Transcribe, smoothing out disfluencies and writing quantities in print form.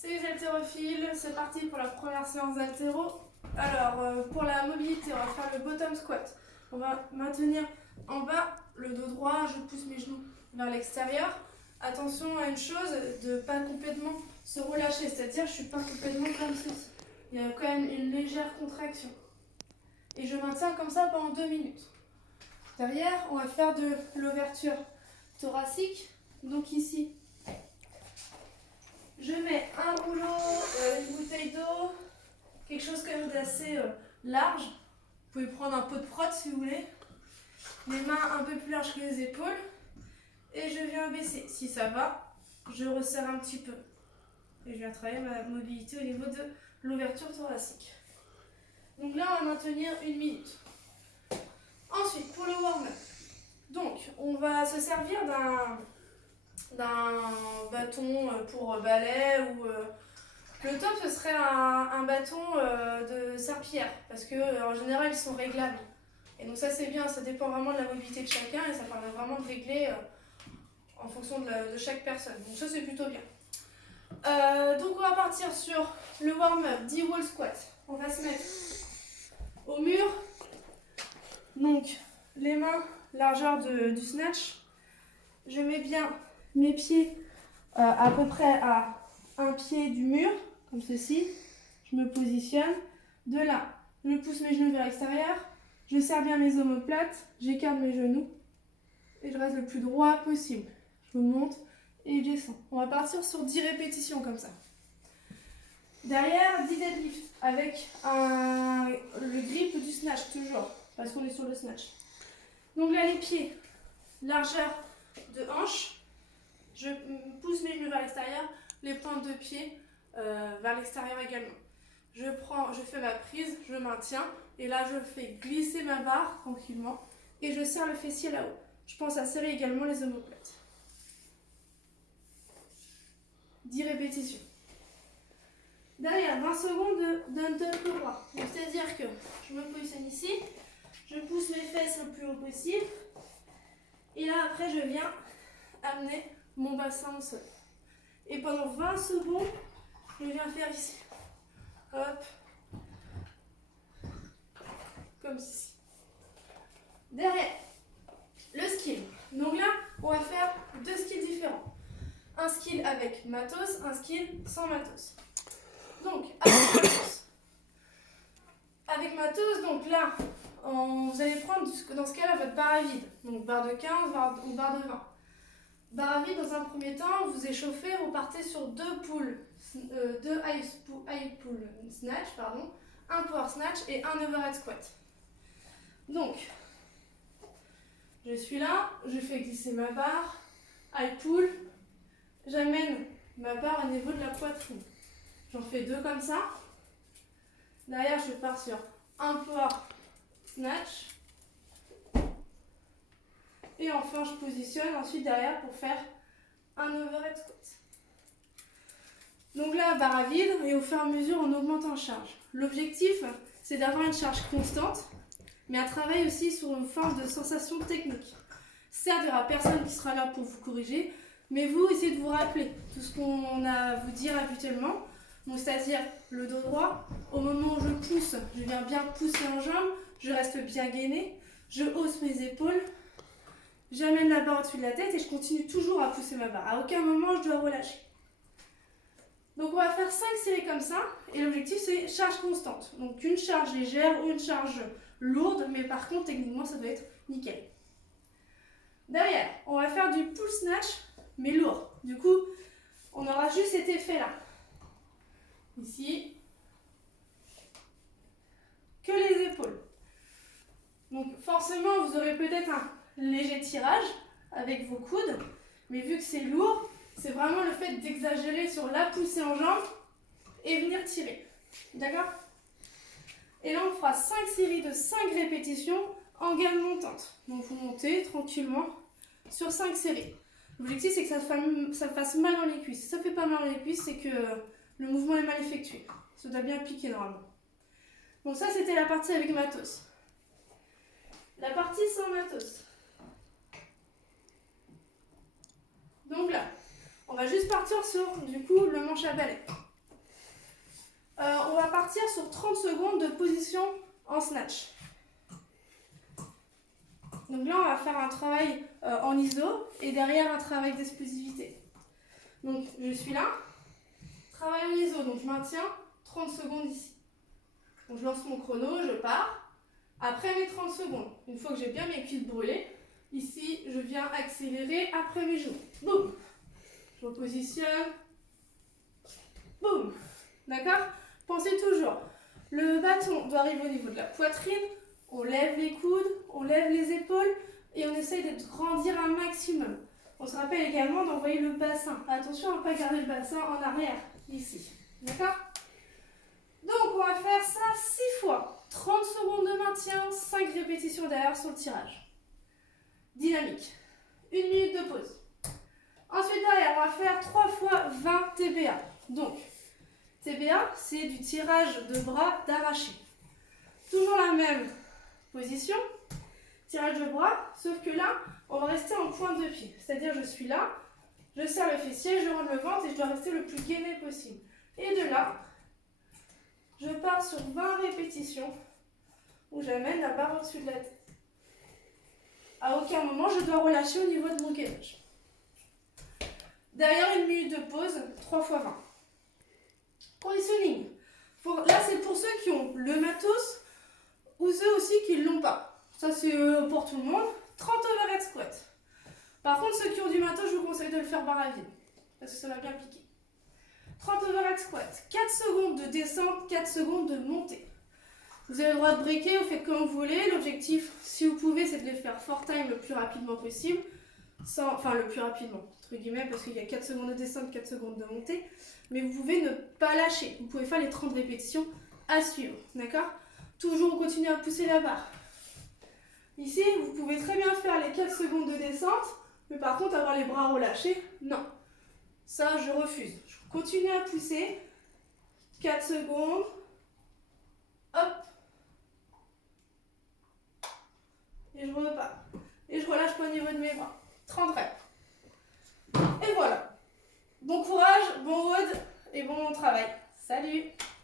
Salut les haltérophiles, c'est parti pour la première séance d'haltéro. Alors, pour la mobilité, on va faire le bottom squat. On va maintenir en bas le dos droit, je pousse mes genoux vers l'extérieur. Attention à une chose, de ne pas complètement se relâcher, c'est-à-dire je ne suis pas complètement comme ceci. Il y a quand même une légère contraction. Et je maintiens comme ça pendant 2 minutes. Derrière, on va faire de l'ouverture thoracique. Donc ici, je mets un rouleau, une bouteille d'eau, quelque chose quand même d'assez large. Vous pouvez prendre un pot de prot si vous voulez. Les mains un peu plus larges que les épaules. Et je viens baisser. Si ça va, je resserre un petit peu. Et je viens travailler ma mobilité au niveau de l'ouverture thoracique. Donc là, on va maintenir 1 minute. Ensuite, pour le warm-up. Donc, on va se servir d'un bâton pour balai ou le top ce serait un bâton de serpillière parce que en général ils sont réglables et donc ça c'est bien, ça dépend vraiment de la mobilité de chacun et ça permet vraiment de régler en fonction de chaque personne, donc ça c'est plutôt bien. Donc on va partir sur le warm-up 10 wall squat. On va se mettre au mur, donc les mains largeur du snatch. Je mets bien mes pieds à peu près à un pied du mur, comme ceci. Je me positionne. De là, je pousse mes genoux vers l'extérieur. Je serre bien mes omoplates. J'écarte mes genoux. Et je reste le plus droit possible. Je monte et je descends. On va partir sur 10 répétitions comme ça. Derrière, 10 deadlifts avec le grip du snatch toujours. Parce qu'on est sur le snatch. Donc là, les pieds, largeur de hanche. Je pousse mes genoux vers l'extérieur, les pointes de pied vers l'extérieur également. Je fais ma prise, je maintiens et là je fais glisser ma barre tranquillement et je serre le fessier là-haut. Je pense à serrer également les omoplates. 10 répétitions. Derrière, 20 secondes d'un droit. C'est-à-dire que je me positionne ici, je pousse mes fesses le plus haut possible et là après je viens amener mon bassin au sol. Et pendant 20 secondes, je viens faire ici. Hop. Comme ceci. Derrière, le skill. Donc là, on va faire 2 skills différents. Un skill avec matos, un skill sans matos. Donc, avec matos, donc là, vous allez prendre dans ce cas-là votre barre à vide. Donc barre de 15 ou barre de 20. Barre à vide, dans un premier temps, vous échauffez, vous partez sur 2 high pull snatch, un power snatch et un overhead squat. Donc, je suis là, je fais glisser ma barre, high pull, j'amène ma barre au niveau de la poitrine. J'en fais 2 comme ça. Derrière, je pars sur un power snatch. Et enfin, je positionne ensuite derrière pour faire un overhead squat. Donc là, barre à vide, et au fur et à mesure, on augmente en charge. L'objectif, c'est d'avoir une charge constante, mais un travail aussi sur une forme de sensation technique. Certes, il n'y aura personne qui sera là pour vous corriger, mais vous, essayez de vous rappeler tout ce qu'on a à vous dire habituellement. Donc, c'est-à-dire le dos droit, au moment où je pousse, je viens bien pousser en jambe, je reste bien gainé, je hausse mes épaules, j'amène la barre au-dessus de la tête et je continue toujours à pousser ma barre. À aucun moment, je dois relâcher. Donc, on va faire 5 séries comme ça. Et l'objectif, c'est charge constante. Donc, une charge légère ou une charge lourde. Mais par contre, techniquement, ça doit être nickel. Derrière, on va faire du pull snatch, mais lourd. Du coup, on aura juste cet effet-là. Ici. Que les épaules. Donc, forcément, vous aurez peut-être un léger tirage avec vos coudes, mais vu que c'est lourd, c'est vraiment le fait d'exagérer sur la poussée en jambe et venir tirer. D'accord? Et là, on fera 5 séries de 5 répétitions en gamme montante. Donc, vous montez tranquillement sur 5 séries. L'objectif, c'est que ça fasse mal dans les cuisses. Si ça ne fait pas mal dans les cuisses, c'est que le mouvement est mal effectué. Ça doit bien piquer normalement. Donc ça, c'était la partie avec matos. La partie sans matos. Donc là, on va juste partir sur, du coup, le manche à balai. On va partir sur 30 secondes de position en snatch. Donc là, on va faire un travail en iso et derrière un travail d'explosivité. Donc je suis là, travail en iso, donc je maintiens 30 secondes ici. Donc je lance mon chrono, je pars. Après mes 30 secondes, une fois que j'ai bien mes cuisses brûlées, ici je viens accélérer après mes genoux. Boum. Je repositionne. Boum. D'accord? Pensez toujours, le bâton doit arriver au niveau de la poitrine, on lève les coudes, on lève les épaules et on essaye de grandir un maximum. On se rappelle également d'envoyer le bassin. Attention à ne pas garder le bassin en arrière, ici. D'accord? Donc on va faire ça 6 fois. 30 secondes de maintien, 5 répétitions derrière sur le tirage. Dynamique. 1 minute de pause. Ensuite derrière, on va faire 3 fois 20 TBA. Donc, TBA, c'est du tirage de bras d'arraché. Toujours la même position, tirage de bras, sauf que là, on va rester en pointe de pied. C'est-à-dire, je suis là, je serre le fessier, je rentre le ventre et je dois rester le plus gainé possible. Et de là, je pars sur 20 répétitions où j'amène la barre au-dessus de la tête. À aucun moment, je dois relâcher au niveau de mon gainage. Derrière, 1 minute de pause, 3 fois 20. Conditioning. Là, c'est pour ceux qui ont le matos ou ceux aussi qui ne l'ont pas. Ça, c'est pour tout le monde. 30 overhead squat. Par contre, ceux qui ont du matos, je vous conseille de le faire barre à vide. Parce que ça va bien piquer. 30 overhead squat. 4 secondes de descente, 4 secondes de montée. Vous avez le droit de breaker, vous faites comme vous voulez. L'objectif, si vous pouvez, c'est de les faire 4 time le plus rapidement possible. Enfin, le plus rapidement, entre guillemets, parce qu'il y a 4 secondes de descente, 4 secondes de montée. Mais vous pouvez ne pas lâcher. Vous pouvez faire les 30 répétitions à suivre. D'accord? Toujours continuer à pousser la barre. Ici, vous pouvez très bien faire les 4 secondes de descente, mais par contre, avoir les bras relâchés, non. Ça, je refuse. Je continue à pousser. 4 secondes. Hop. Et je repars. Et je relâche pas au niveau de mes bras. 30 reps. Et voilà. Bon courage, bon road et bon travail. Salut!